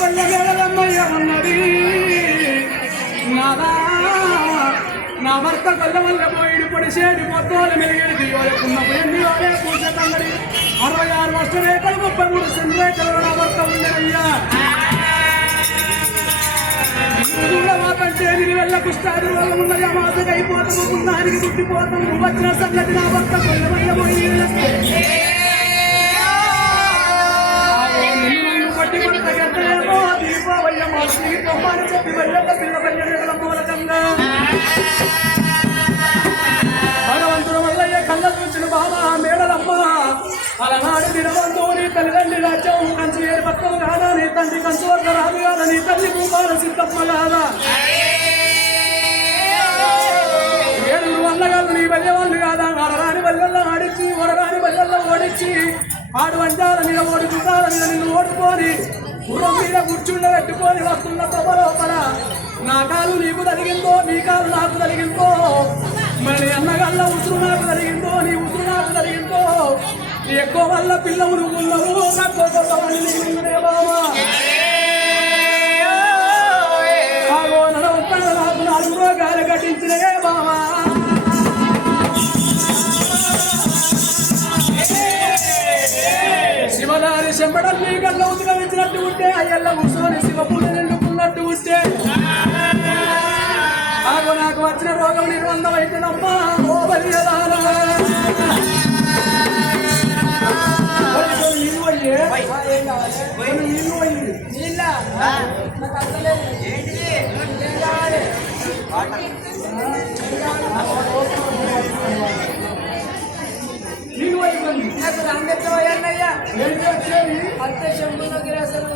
పల్ల మేడలమ్మయ్య ఉన్నది నాదా నా భర్త కొల్ల వల్ల పోయిడు పొడిసేడు మొత్తోలు మెలిగేడు దియోలకున్న పోయింది ఓలే పూజ తంగడి 66 వర్షం రేఖలు 33 సెంట్రేఖలు నా భర్త ఉండేయ్యా మాకంటే నేను వెళ్ళ కుష్టాది రోగం ఉన్నది అమాసగా అయిపోతాము పున్నానికి గుట్టిపోతాము నువ్వు వచ్చిన సంగతి నా భర్త కొల్ల వల్ల పోయి పట్టి కొట్టగట్టేమో దీపావయ్య మా శ్రీ కొమ్మని చెప్పి వెళ్ళక పిల్ల పల్లెల మూలకంగా భగవంతుడు మల్లయ్య కళ్ళ చూసిన బాబా మేడలమ్మ అలనాడు దినవంతోని తల్లిదండ్రి రాజ్యం కంచి ఏడు పక్కలు కాదా నీ తండ్రి కంచోర్ల రాదు కాదా నీ తల్లి భూపాల సిద్ధమ్మ కాదా ఏడుగురు వల్లగాళ్ళు నీ వెళ్ళేవాళ్ళు కాదా ఆడరాని వల్లల్లో ఆడించి ఓడరాని వల్లల్లో ఓడించి ఆడు వంటాల మీద ఓడుకుంటాల మీద నిన్ను ఓడుకొని గుర్రం మీద కూర్చుండబెట్టుకొని వస్తున్న తొమ్మ లోపల నా కాలు నీకు తగిలిందో నీ కాలు నాకు తగిలిందో మరి అన్నగల్ల ఉసురు నాకు తగిలిందో నీ ఉసురు నాకు తగిలిందో ఎక్కువ వల్ల పిల్లవు నువ్వున్నావు నాకు బామా నడవస్తాను నాకు 4 రోగాలు కట్టించినే బామా శివదారి చెంబడల్ని గల్ల ఉద్గమించినట్టు ఉంటే అయ్యల్ల కూర్చొని శివపూజ నిండుకున్నట్టు ఉంటే నాకు వచ్చిన రోగం నిర్బంధమైతేనమ్మా ఓ బలియదానా నీళ్ళు అయ్యి నీళ్ళ నీళ్ళు అయిపోయింది నాకు రంగెత్తవయ్యన్నయ్యా అంతే శంభులో గిరాసలు